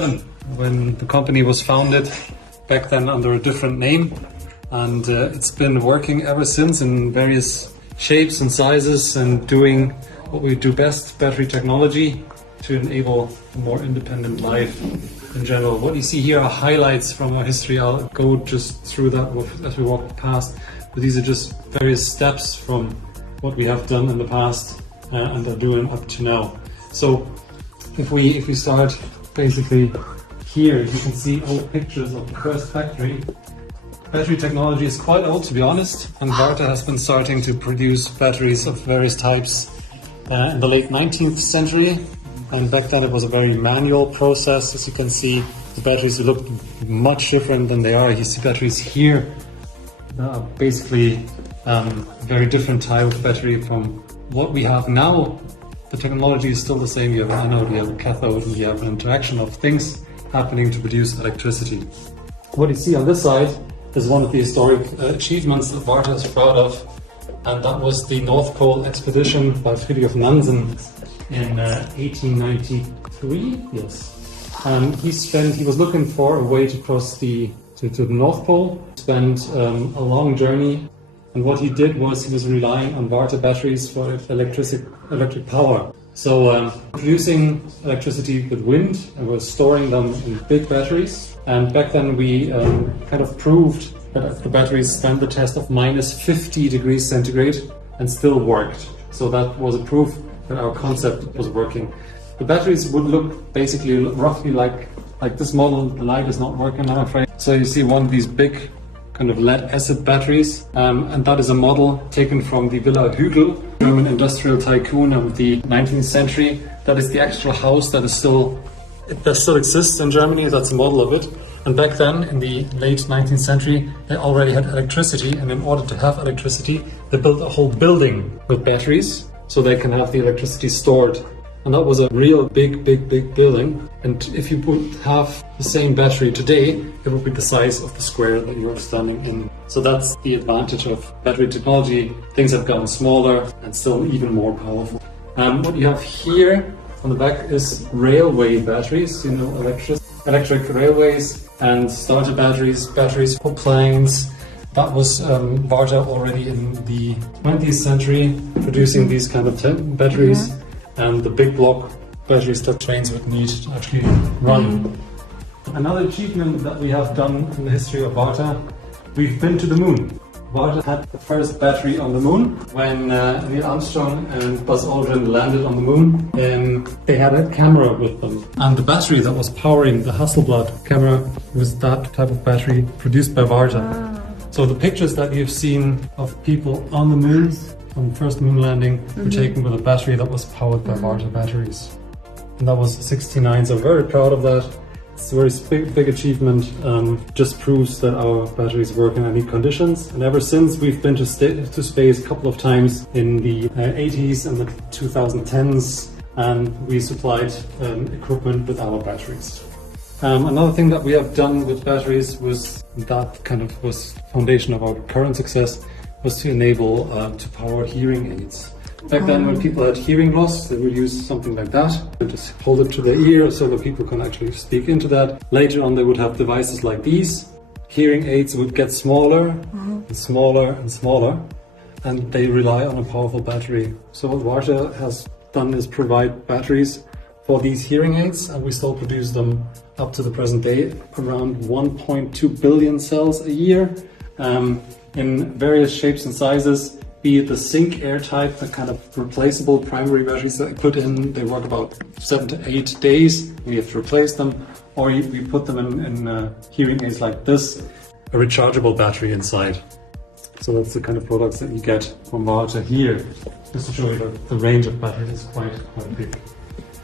1987 when the company was founded, back then under a different name, and it's been working ever since in various shapes and sizes and doing what we do best, battery technology, to enable a more independent life in general. What you see here are highlights from our history. I'll go just through that as we walk past, but these are just various steps from what we have done in the past and are doing up to now. So if we start basically here, you can see old pictures of the first factory. Battery technology is quite old, to be honest, and Varta has been starting to produce batteries of various types in the late 19th century. And back then it was a very manual process. As you can see, the batteries look much different than they are. You see batteries here that are basically a very different type of battery from what we have now. The technology is still the same. You have an anode, you have a cathode, and you have an interaction of things happening to produce electricity. What you see on this side is one of the historic achievements that Varta is proud of, and that was the North Pole expedition by Friedrich Nansen in 1893. Yes, he was looking for a way to cross to the North Pole. Spent a long journey, and what he did was he was relying on Varta batteries for electric power. So producing electricity with wind, and we're storing them in big batteries. And back then we kind of proved that the batteries stand the test of minus 50 degrees centigrade and still worked. So that was a proof that our concept was working. The batteries would look basically roughly like this model. The light is not working, I'm afraid. So you see one of these big kind of lead acid batteries, and that is a model taken from the Villa Hügel, German industrial tycoon of the 19th century. That is the actual house that still exists in Germany. That's a model of it. And back then, in the late 19th century, they already had electricity, and in order to have electricity, they built a whole building with batteries so they can have the electricity stored. And that was a real big building. And if you would have the same battery today, it would be the size of the square that you are standing in. So that's the advantage of battery technology. Things have gotten smaller and still even more powerful. What you have here on the back is railway batteries, electric railways and starter batteries for planes. That was Varta already in the 20th century, producing these kind of batteries. And the big block batteries that trains would need to actually run. Another achievement that we have done in the history of Varta, we've been to the moon. Varta had the first battery on the moon when Neil Armstrong and Buzz Aldrin landed on the moon. They had a camera with them. And the battery that was powering the Hasselblad camera was that type of battery produced by Varta. Wow. So the pictures that you've seen of people on the moon, on the first moon landing, were taken with a battery that was powered by Varta batteries. And that was 69, so I'm very proud of that. It's a very big achievement, just proves that our batteries work in any conditions. And ever since, we've been to space a couple of times in the 80s and the 2010s, and we supplied equipment with our batteries. Another thing that we have done with batteries was foundation of our current success, was to enable to power hearing aids. Back then, when people had hearing loss, they would use something like that and just hold it to their ear so that people can actually speak into that. Later on, they would have devices like these. Hearing aids would get smaller and smaller and smaller, and they rely on a powerful battery. So what Varta has done is provide batteries for these hearing aids, and we still produce them up to the present day, around 1.2 billion cells a year, in various shapes and sizes. Be it the Sync Air type, the kind of replaceable primary batteries that I put in, they work about 7 to 8 days. We have to replace them, or we put them in hearing aids like this, a rechargeable battery inside. So that's the kind of products that you get from Varta here, just to show you that the range of batteries is quite big.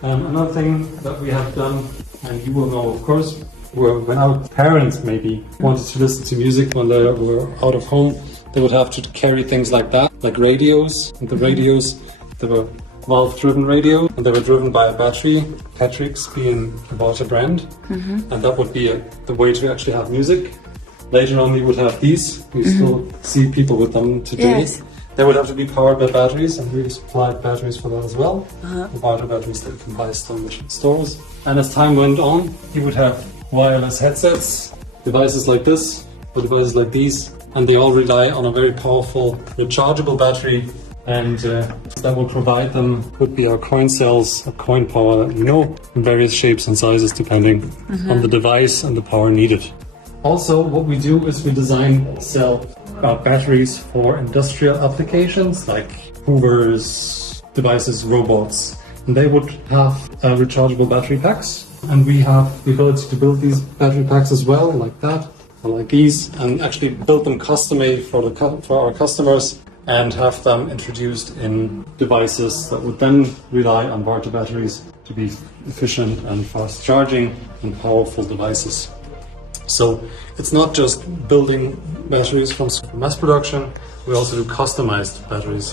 Another thing that we have done, and you will know, of course, when our parents maybe wanted to listen to music when they were out of home, they would have to carry things like that, like radios. And the radios, they were valve-driven radio, and they were driven by a battery, Patrick's being a Varta brand. And that would be the way to actually have music. Later on, we would have these. We still see people with them today. Yes. They would have to be powered by batteries, and we supplied batteries for that as well. The Varta batteries that you can buy in stores. And as time went on, you would have wireless headsets, devices like this, or devices like these, and they all rely on a very powerful rechargeable battery, and that will provide them would be our coin cells, a coin power that you know, in various shapes and sizes depending on the device and the power needed. Also, what we do is we sell batteries for industrial applications like hoovers, devices, robots, and they would have rechargeable battery packs. And we have the ability to build these battery packs as well, like that, or like these, and actually build them custom-made for our customers and have them introduced in devices that would then rely on Varta batteries to be efficient and fast charging and powerful devices. So it's not just building batteries from mass production, we also do customized batteries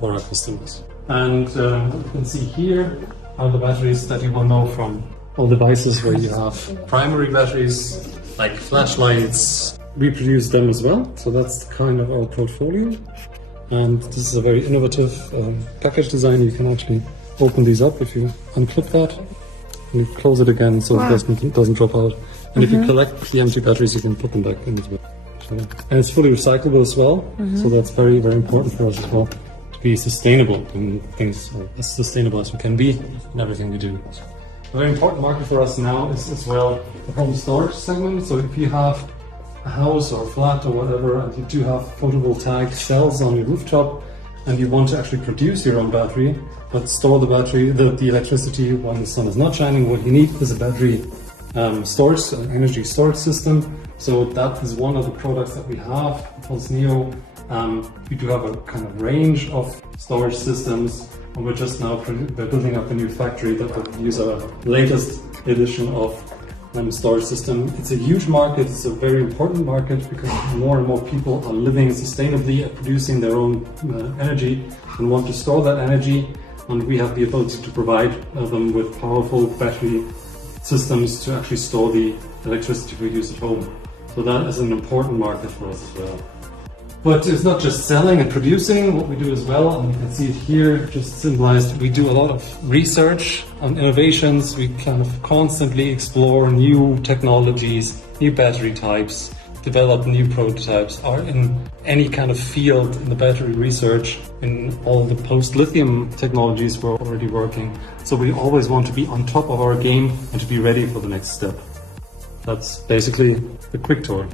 for our customers. And you can see here are the batteries that you will know from all devices where you have primary batteries like flashlights. We produce them as well, so that's kind of our portfolio. And this is a very innovative package design. You can actually open these up if you unclip that and you close it again so it doesn't drop out. And if you collect the empty batteries, you can put them back in as well. And it's fully recyclable as well, so that's very, very important for us as well, to be sustainable in things, as sustainable as we can be in everything we do. A very important market for us now is as well the home storage segment. So if you have a house or a flat or whatever, and you do have photovoltaic cells on your rooftop, and you want to actually produce your own battery, but store the battery, the electricity when the sun is not shining, what you need is a battery storage, an energy storage system. So that is one of the products that we have, Pulse Neo. We do have a kind of range of storage systems, and we're just now building up a new factory that will use our latest edition of storage system. It's a huge market, it's a very important market because more and more people are living sustainably and producing their own energy and want to store that energy, and we have the ability to provide them with powerful battery systems to actually store the electricity we use at home. So that is an important market for us as well. But it's not just selling and producing, what we do as well, and you can see it here, just symbolized. We do a lot of research and innovations. We kind of constantly explore new technologies, new battery types, develop new prototypes, or in any kind of field in the battery research, in all the post-lithium technologies we're already working. So we always want to be on top of our game and to be ready for the next step. That's basically the quick tour.